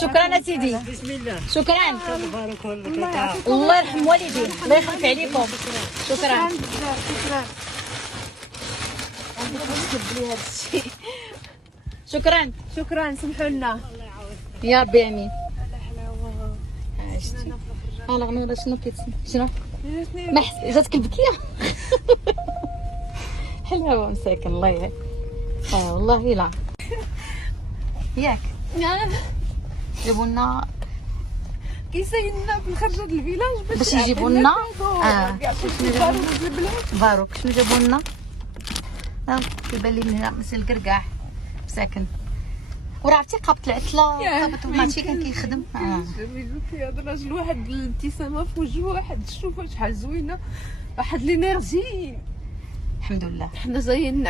شكرا سيدي. بسم الله. شكرا. بارك الله. الله يرحم والديك، الله يخلف عليكم. شكرا. شكرا. شكرا. شكرا سمحوا لنا. يا ربي امين. عشتي ها غنغدا شنو كيتسمى شنو ما جاتك البكيه. حلاوه مساكن الله يعين. والله لا ياك جابوا لنا كيسايلنا في الخرجه د الفيلاج باش يجيبوا لنا البلاد. باروك شنو جابوا لنا. كيبان لي من هنا مثل الكركاع مساكن. وراه عرفتي قابط العتله قابط ماشي كان كيخدم. هذا الراجل واحد الابتسامه في وجهه، واحد الشوفه شحال زوينه، واحد لينيرجي. الحمد لله حنا زينا